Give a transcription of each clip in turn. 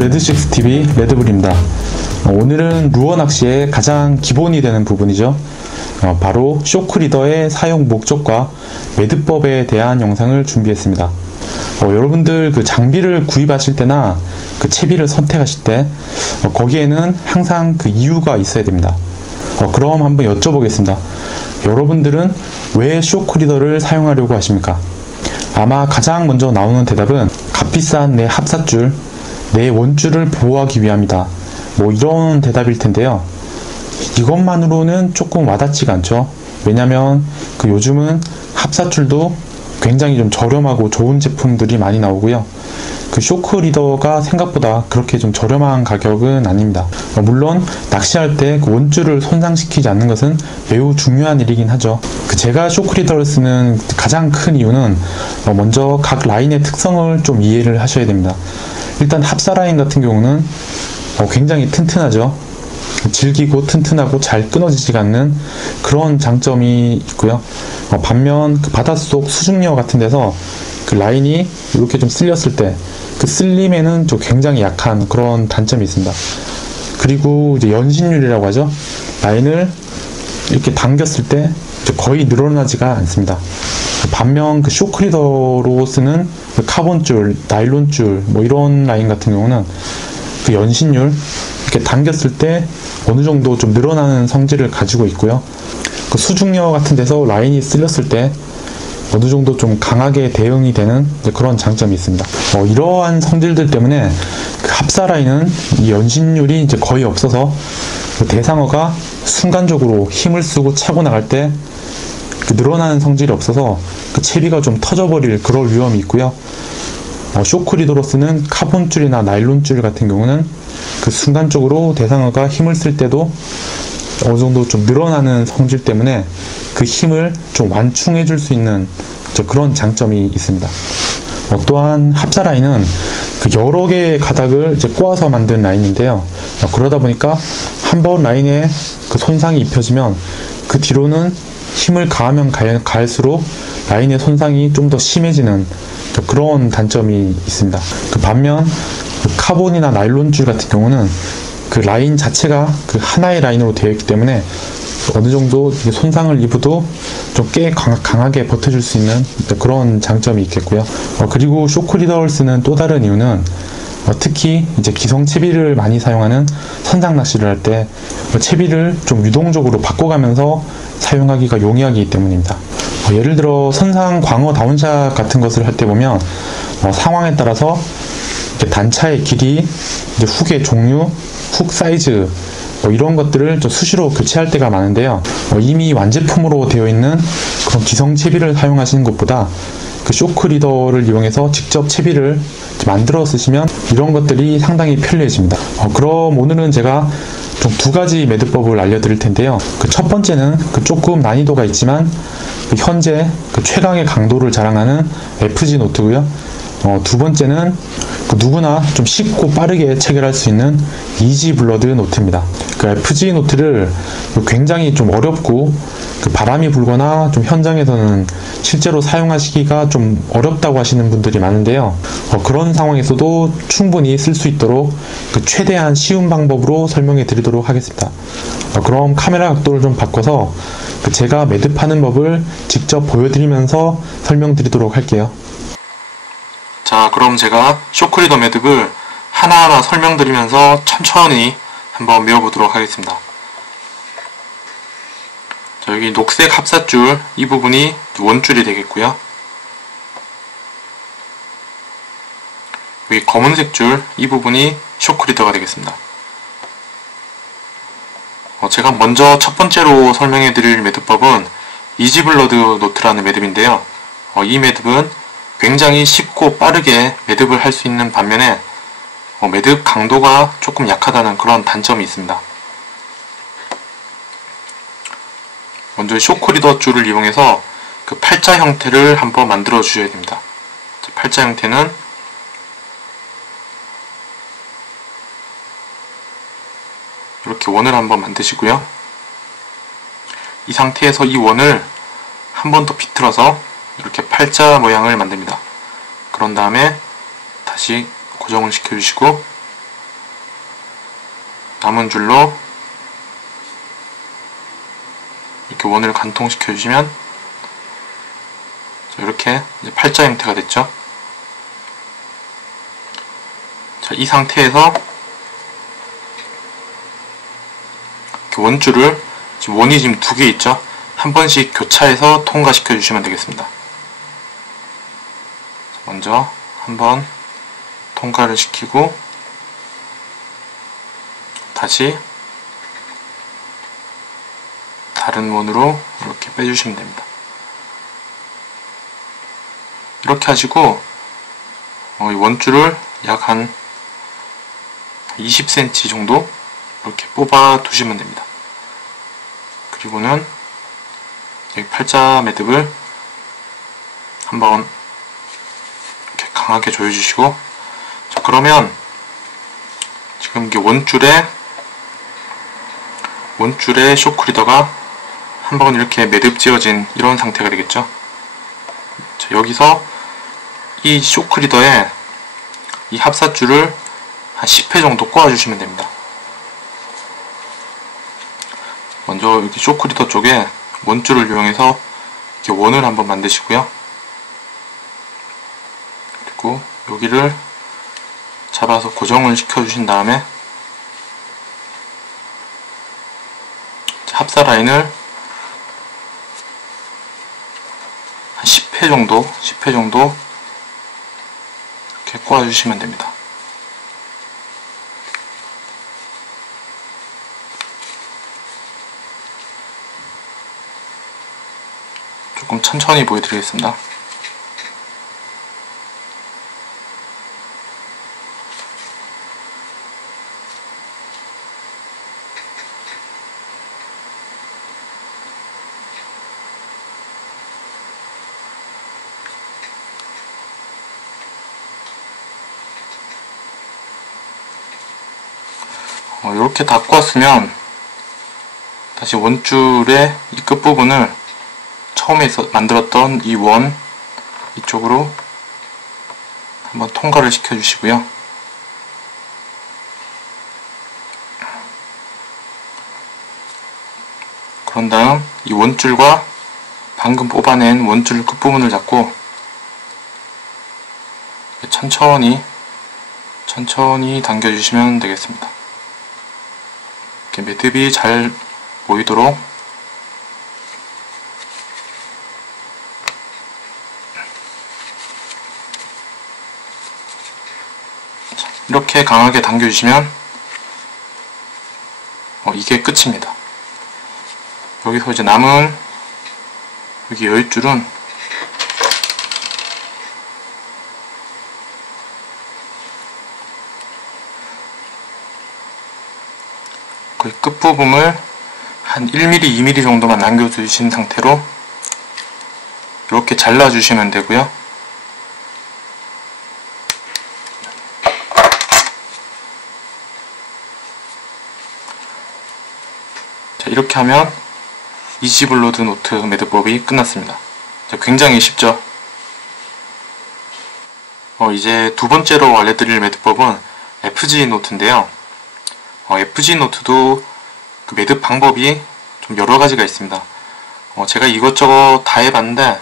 안녕하세요, 레드6TV 레드불입니다. 오늘은 루어 낚시의 가장 기본이 되는 부분이죠. 바로 쇼크리더의 사용 목적과 매듭법에 대한 영상을 준비했습니다. 여러분들 그 장비를 구입하실 때나 그 채비를 선택하실 때 거기에는 항상 그 이유가 있어야 됩니다. 그럼 한번 여쭤보겠습니다. 여러분들은 왜 쇼크리더를 사용하려고 하십니까? 아마 가장 먼저 나오는 대답은 값비싼 내 합사줄, 내 원줄을 보호하기 위함이다, 뭐 이런 대답일 텐데요. 이것만으로는 조금 와닿지가 않죠. 왜냐면 그 요즘은 합사줄도 굉장히 좀 저렴하고 좋은 제품들이 많이 나오고요. 그 쇼크리더가 생각보다 그렇게 좀 저렴한 가격은 아닙니다. 물론 낚시할 때 그 원줄을 손상시키지 않는 것은 매우 중요한 일이긴 하죠. 제가 쇼크리더를 쓰는 가장 큰 이유는 먼저 각 라인의 특성을 좀 이해를 하셔야 됩니다. 일단 합사 라인 같은 경우는 굉장히 튼튼하죠. 질기고 튼튼하고 잘 끊어지지가 않는 그런 장점이 있고요. 반면 그 바닷속 수중녀 같은 데서 그 라인이 이렇게 좀 쓸렸을 때 그 쓸림에는 좀 굉장히 약한 그런 단점이 있습니다. 그리고 이제 연신율이라고 하죠. 라인을 이렇게 당겼을 때 거의 늘어나지가 않습니다. 반면 그 쇼크리더로 쓰는 그 카본줄, 나일론줄 뭐 이런 라인 같은 경우는 그 연신율 이렇게 당겼을 때 어느 정도 좀 늘어나는 성질을 가지고 있고요. 그 수중녀 같은 데서 라인이 쓸렸을 때 어느 정도 좀 강하게 대응이 되는 그런 장점이 있습니다. 이러한 성질들 때문에 그 합사 라인은 이 연신율이 이제 거의 없어서 그 대상어가 순간적으로 힘을 쓰고 차고 나갈 때 그 늘어나는 성질이 없어서 그 채비가 좀 터져버릴 그럴 위험이 있고요. 쇼크리더로 쓰는 카본줄이나 나일론줄 같은 경우는 그 순간적으로 대상어가 힘을 쓸 때도 어느 정도 좀 늘어나는 성질 때문에 그 힘을 좀 완충해 줄 수 있는 그런 장점이 있습니다. 또한 합사 라인은 그 여러 개의 가닥을 이제 꼬아서 만든 라인인데요. 그러다 보니까 한번 라인에 그 손상이 입혀지면 그 뒤로는 힘을 가하면 가할수록 라인의 손상이 좀 더 심해지는 그런 단점이 있습니다. 그 반면 그 카본이나 나일론줄 같은 경우는 그 라인 자체가 그 하나의 라인으로 되어 있기 때문에 어느 정도 손상을 입어도 좀 꽤 강하게 버텨줄 수 있는 그런 장점이 있겠고요. 그리고 쇼크리더를 쓰는 또 다른 이유는 특히 이제 기성 채비를 많이 사용하는 선상 낚시를 할 때 채비를 좀 유동적으로 바꿔가면서 사용하기가 용이하기 때문입니다. 예를 들어 선상 광어 다운샷 같은 것을 할 때 보면 상황에 따라서 단차의 길이, 이제 훅의 종류, 훅 사이즈 이런 것들을 좀 수시로 교체할 때가 많은데요. 이미 완제품으로 되어 있는 그런 기성 채비를 사용하시는 것보다 그 쇼크리더를 이용해서 직접 채비를 만들어 쓰시면 이런 것들이 상당히 편리해집니다. 그럼 오늘은 제가 좀 두 가지 매듭법을 알려드릴 텐데요. 그 첫 번째는 그 조금 난이도가 있지만 그 현재 그 최강의 강도를 자랑하는 FG 노트고요. 두 번째는 그 누구나 좀 쉽고 빠르게 체결할 수 있는 이지 블러드 노트입니다. 그 FG 노트를 굉장히 좀 어렵고 그 바람이 불거나 좀 현장에서는 실제로 사용하시기가 좀 어렵다고 하시는 분들이 많은데요. 그런 상황에서도 충분히 쓸 수 있도록 그 최대한 쉬운 방법으로 설명해 드리도록 하겠습니다. 그럼 카메라 각도를 좀 바꿔서 그 제가 매듭하는 법을 직접 보여드리면서 설명드리도록 할게요. 자, 그럼 제가 쇼크리더 매듭을 하나하나 설명드리면서 천천히 한번 메워보도록 하겠습니다. 자, 여기 녹색 합사줄 이 부분이 원줄이 되겠고요. 여기 검은색 줄 이 부분이 쇼크리더가 되겠습니다. 제가 먼저 첫 번째로 설명해 드릴 매듭법은 이지블러드 노트라는 매듭인데요. 이 매듭은 굉장히 쉽고 빠르게 매듭을 할 수 있는 반면에 매듭 강도가 조금 약하다는 그런 단점이 있습니다. 먼저 쇼크리더 줄을 이용해서 그 팔자 형태를 한번 만들어 주셔야 됩니다. 팔자 형태는 이렇게 원을 한번 만드시고요. 이 상태에서 이 원을 한 번 더 비틀어서 이렇게 팔자 모양을 만듭니다. 그런 다음에 다시 고정을 시켜주시고 남은 줄로 이렇게 원을 관통시켜 주시면 이렇게 이제 팔자 형태가 됐죠. 자, 이 상태에서 이렇게 원줄을, 지금 원이 지금 2개 있죠. 한 번씩 교차해서 통과시켜 주시면 되겠습니다. 먼저 한번 통과를 시키고 다시 다른 원으로 이렇게 빼주시면 됩니다. 이렇게 하시고 이 원줄을 약 한 20cm 정도 이렇게 뽑아 두시면 됩니다. 그리고는 여기 팔자 매듭을 한번 이렇게 강하게 조여주시고, 자, 그러면 지금 이게 원줄에 쇼크리더가 한번 이렇게 매듭 지어진 이런 상태가 되겠죠. 자, 여기서 이 쇼크리더에 이 합사줄을 한 10회 정도 꼬아주시면 됩니다. 먼저 여기 쇼크리더 쪽에 원줄을 이용해서 이렇게 원을 한번 만드시고요. 그리고 여기를 잡아서 고정을 시켜주신 다음에 합사 라인을 한 10회 정도 이렇게 꼬아주시면 됩니다. 조금 천천히 보여드리겠습니다. 이렇게 다 꼬았으면 다시 원줄의 이 끝부분을 처음에 만들었던 이 원 이쪽으로 한번 통과를 시켜 주시고요. 그런 다음 이 원줄과 방금 뽑아낸 원줄 끝부분을 잡고 천천히 당겨주시면 되겠습니다. 이렇게 매듭이 잘 보이도록 이렇게 강하게 당겨주시면 이게 끝입니다. 여기서 이제 남은 여기 여윳줄은 거의 끝부분을 한 1mm, 2mm 정도만 남겨주신 상태로 이렇게 잘라주시면 되고요. 자, 이렇게 하면 이지블로드 노트 매듭법이 끝났습니다. 자, 굉장히 쉽죠? 이제 두 번째로 알려드릴 매듭법은 FG 노트인데요. FG 노트도 그 매듭 방법이 좀 여러 가지가 있습니다. 제가 이것저것 다 해봤는데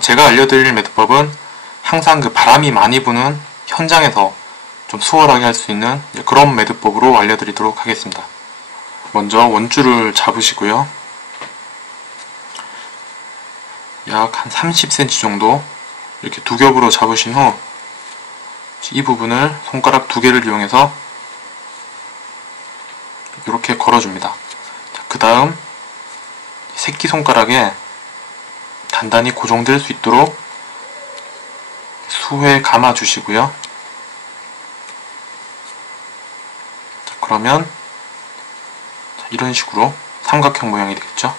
제가 알려드릴 매듭법은 항상 그 바람이 많이 부는 현장에서 좀 수월하게 할 수 있는 그런 매듭법으로 알려드리도록 하겠습니다. 먼저 원줄을 잡으시고요. 약 한 30cm 정도 이렇게 두 겹으로 잡으신 후 이 부분을 손가락 2개를 이용해서 이렇게 걸어줍니다. 그 다음 새끼손가락에 단단히 고정될 수 있도록 수회 감아 주시고요. 그러면 이런 식으로 삼각형 모양이 되겠죠.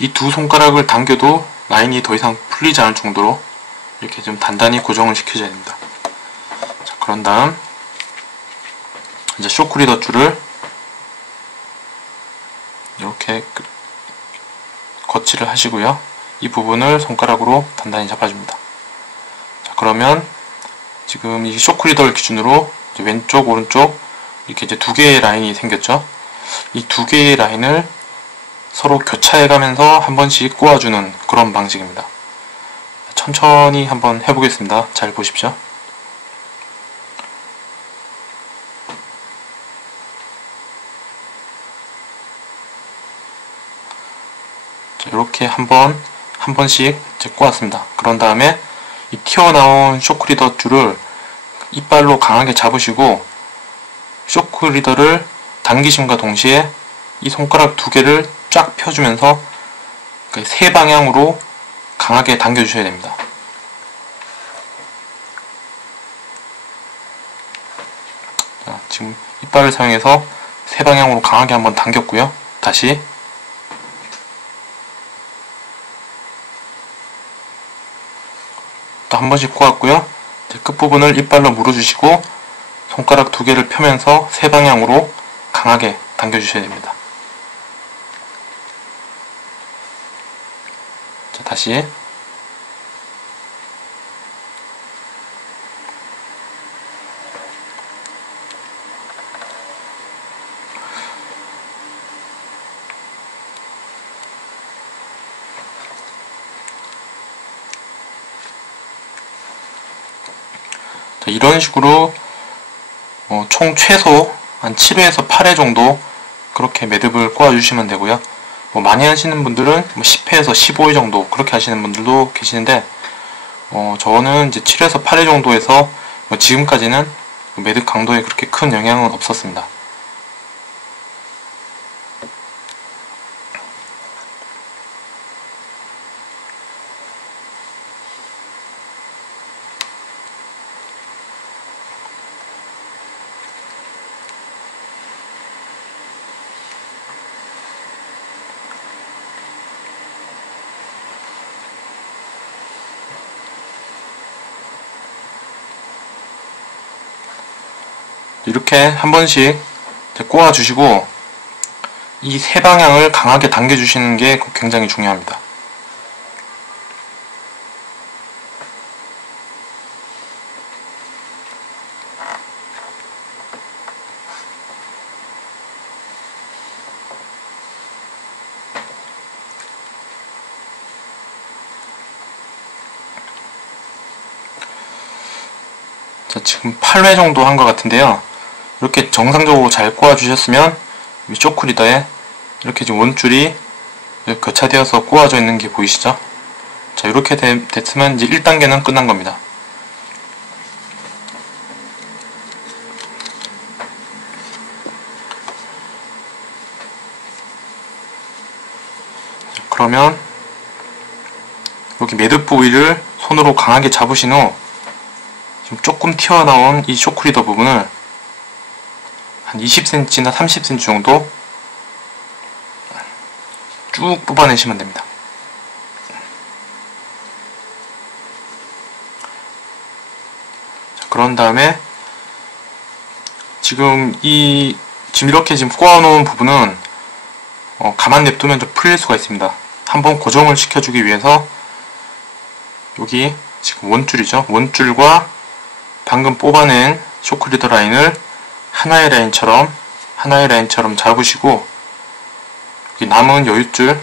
이 두 손가락을 당겨도 라인이 더 이상 풀리지 않을 정도로 이렇게 좀 단단히 고정을 시켜줘야 됩니다. 자, 그런 다음 이제 쇼크리더 줄을 이렇게 거치를 하시고요. 이 부분을 손가락으로 단단히 잡아줍니다. 자, 그러면 지금 이 쇼크 리더를 기준으로 이제 왼쪽, 오른쪽 이렇게 이제 두 개의 라인이 생겼죠. 이 두 개의 라인을 서로 교차해 가면서 한 번씩 꼬아주는 그런 방식입니다. 천천히 한번 해보겠습니다. 잘 보십시오. 이렇게 한 번씩 이제 꼬았습니다. 그런 다음에 이 튀어나온 쇼크 리더 줄을 이빨로 강하게 잡으시고 쇼크 리더를 당기심과 동시에 이 손가락 두 개를 쫙 펴주면서 세 방향으로 강하게 당겨주셔야 됩니다. 자, 지금 이빨을 사용해서 세 방향으로 강하게 한번 당겼고요. 다시 또 한 번씩 꼬았고요. 끝부분을 이빨로 물어주시고 손가락 두 개를 펴면서 세 방향으로 강하게 당겨주셔야 됩니다. 자, 다시 이런 식으로 총 최소 한 7회에서 8회 정도 그렇게 매듭을 꼬아주시면 되고요. 많이 하시는 분들은 10회에서 15회 정도 그렇게 하시는 분들도 계시는데 저는 이제 7회에서 8회 정도에서 지금까지는 매듭 강도에 그렇게 큰 영향은 없었습니다. 이렇게 한 번씩 꼬아 주시고 이 세 방향을 강하게 당겨 주시는 게 굉장히 중요합니다. 자, 지금 8회 정도 한 것 같은데요. 이렇게 정상적으로 잘 꼬아 주셨으면 쇼크 리더에 이렇게 지금 원줄이 교차되어서 꼬아져 있는 게 보이시죠? 자, 이렇게 됐으면 이제 1단계는 끝난 겁니다. 자, 그러면 여기 매듭 부위를 손으로 강하게 잡으신 후 지금 조금 튀어나온 이 쇼크 리더 부분을 한 20cm나 30cm 정도 쭉 뽑아내시면 됩니다. 자, 그런 다음에 지금 이렇게 꼬아놓은 부분은 가만 냅두면 좀 풀릴 수가 있습니다. 한번 고정을 시켜주기 위해서 여기 지금 원줄이죠. 원줄과 방금 뽑아낸 쇼크 리더 라인을 하나의 라인처럼 잡으시고 여기 남은 여윳줄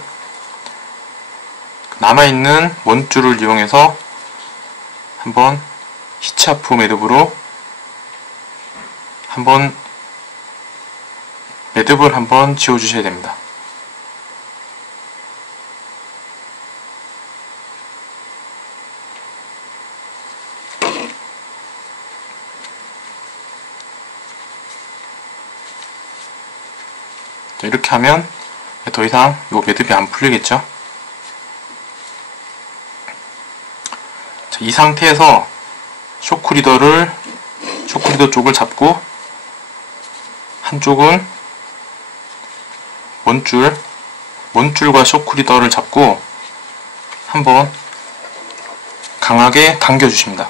남아있는 원줄을 이용해서 한번 히치하프 매듭으로 한번 매듭을 한번 지워 주셔야 됩니다. 이렇게 하면 더 이상 이 매듭이 안 풀리겠죠. 자, 이 상태에서 쇼크 리더 쪽을 잡고 한쪽은 원줄과 쇼크 리더를 잡고 한번 강하게 당겨 주십니다.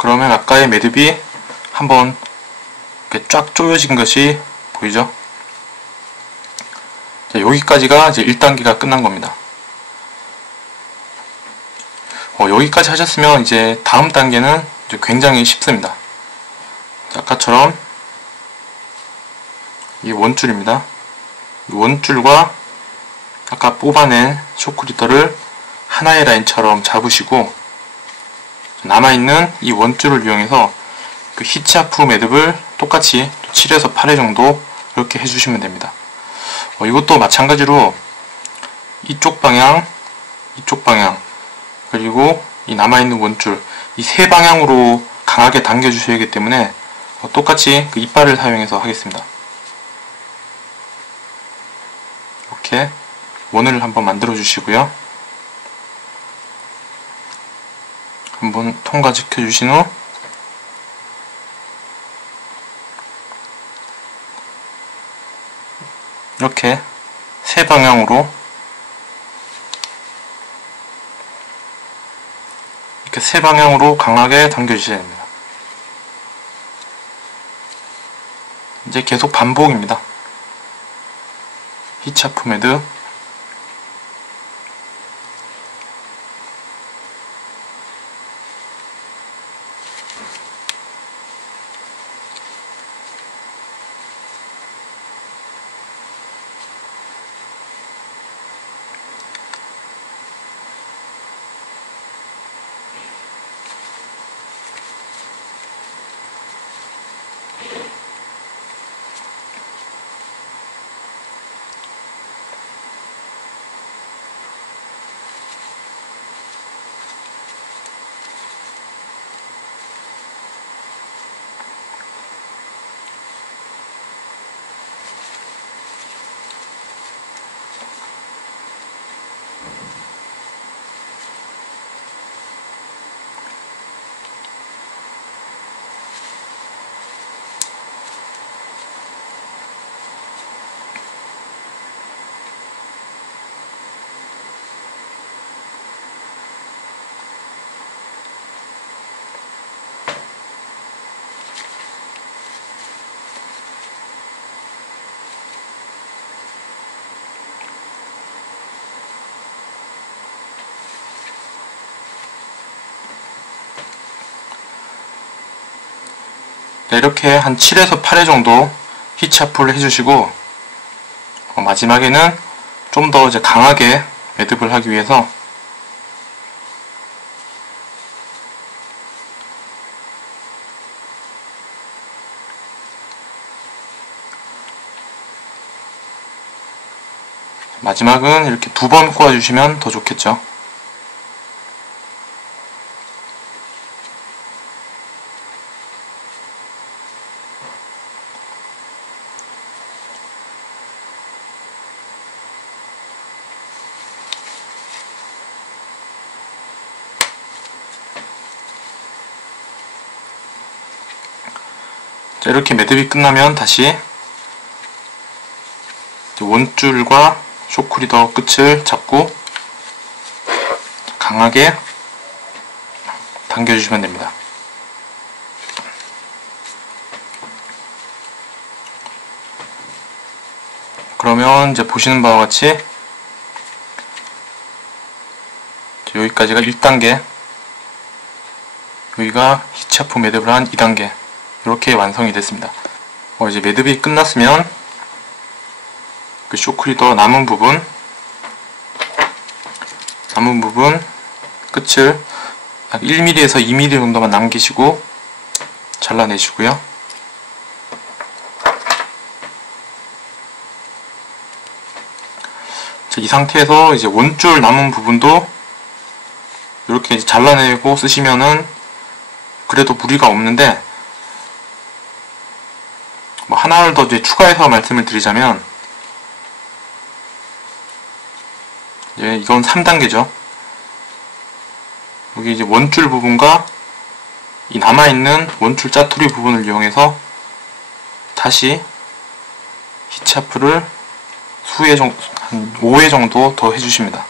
그러면 아까의 매듭이 한번 이렇게 쫙 조여진 것이 보이죠? 자, 여기까지가 이제 1단계가 끝난 겁니다. 여기까지 하셨으면 이제 다음 단계는 이제 굉장히 쉽습니다. 자, 아까처럼 이 원줄입니다. 이 원줄과 아까 뽑아낸 쇼크리더를 하나의 라인처럼 잡으시고 남아있는 이 원줄을 이용해서 그 히치하프 매듭을 똑같이 7에서 8회 정도 이렇게 해주시면 됩니다. 이것도 마찬가지로 이쪽 방향, 이쪽 방향, 그리고 이 남아있는 원줄 이 세 방향으로 강하게 당겨 주셔야 하기 때문에 똑같이 그 이빨을 사용해서 하겠습니다. 이렇게 원을 한번 만들어 주시고요. 한번 통과시켜 주신 후 이렇게 세 방향으로 이렇게 세 방향으로 강하게 당겨 주셔야 됩니다. 이제 계속 반복입니다. 히치하프 매듭 이렇게 한 7에서 8회 정도 히치하프를 해주시고 마지막에는 좀 더 이제 강하게 매듭을 하기 위해서 마지막은 이렇게 2번 꼬아주시면 더 좋겠죠. 자, 이렇게 매듭이 끝나면 다시 원줄과 쇼크리더 끝을 잡고 강하게 당겨주시면 됩니다. 그러면 이제 보시는 바와 같이 여기까지가 1단계, 여기가 히치하프 매듭을 한 2단계 이렇게 완성이 됐습니다. 이제 매듭이 끝났으면 그 쇼크리더 남은 부분 끝을 약 1mm에서 2mm 정도만 남기시고 잘라내시고요. 자, 이 상태에서 이제 원줄 남은 부분도 이렇게 이제 잘라내고 쓰시면은 그래도 무리가 없는데, 뭐 하나를 더 이제 추가해서 말씀을 드리자면, 이건 3단계죠. 여기 이제 원줄 부분과 이 남아있는 원줄 짜투리 부분을 이용해서 다시 히치하프를 수회 정도, 한 5회 정도 더 해주십니다.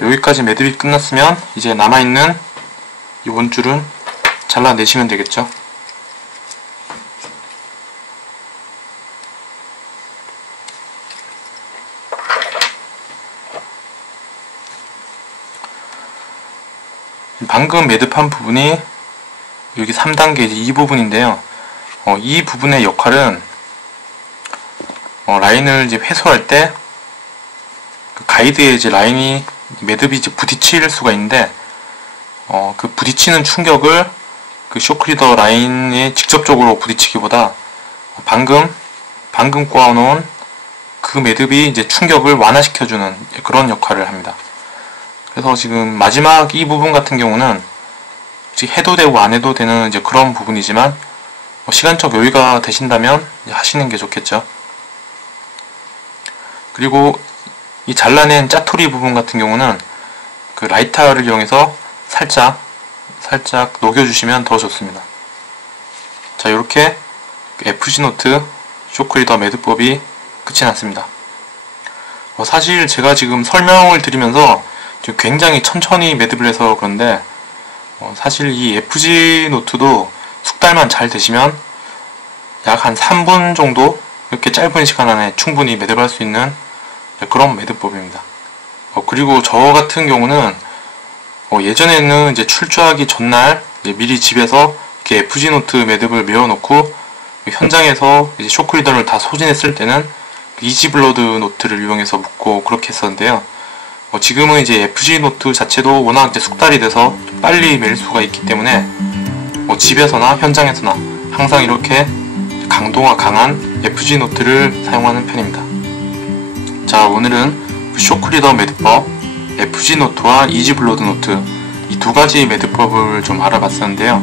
여기까지 매듭이 끝났으면 이제 남아있는 이 원줄은 잘라내시면 되겠죠. 방금 매듭한 부분이 여기 3단계 이 부분인데요. 이 부분의 역할은 라인을 이제 회수할 때 그 가이드에 이제 라인이 매듭이 이제 부딪힐 수가 있는데 그 부딪히는 충격을 그 쇼크리더 라인에 직접적으로 부딪히기보다 방금 꼬아놓은 그 매듭이 이제 충격을 완화시켜주는 그런 역할을 합니다. 그래서 지금 마지막 이 부분 같은 경우는 해도 되고 안 해도 되는 이제 그런 부분이지만 시간적 여유가 되신다면 하시는 게 좋겠죠. 그리고 이 잘라낸 짜투리 부분 같은 경우는 그 라이터를 이용해서 살짝 녹여주시면 더 좋습니다. 자, 이렇게 FG노트 쇼크리더 매듭법이 끝이 났습니다. 사실 제가 지금 설명을 드리면서 지금 굉장히 천천히 매듭을 해서 그런데 사실 이 FG노트도 숙달만 잘 되시면 약 한 3분 정도 이렇게 짧은 시간 안에 충분히 매듭할 수 있는 그런 매듭법입니다. 그리고 저 같은 경우는 예전에는 이제 출조하기 전날 미리 집에서 이렇게 FG노트 매듭을 메워놓고 현장에서 이제 쇼크리더를 다 소진했을 때는 이지블러드 노트를 이용해서 묶고 그렇게 했었는데요. 지금은 이제 FG노트 자체도 워낙 이제 숙달이 돼서 빨리 맬 수가 있기 때문에 집에서나 현장에서나 항상 이렇게 강도가 강한 FG노트를 사용하는 편입니다. 자, 오늘은 쇼크리더 매듭법, FG노트와 이지블러드 노트 이 두 가지 매듭법을 좀 알아봤었는데요.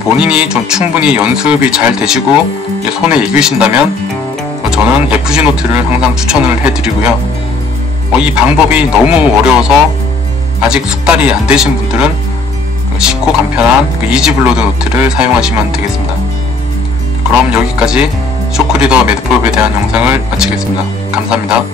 본인이 좀 충분히 연습이 잘 되시고 손에 익으신다면 저는 FG노트를 항상 추천을 해드리고요. 이 방법이 너무 어려워서 아직 숙달이 안 되신 분들은 쉽고 간편한 이지블러드 노트를 사용하시면 되겠습니다. 그럼 여기까지 쇼크리더 매듭법에 대한 영상을 마치겠습니다. 감사합니다.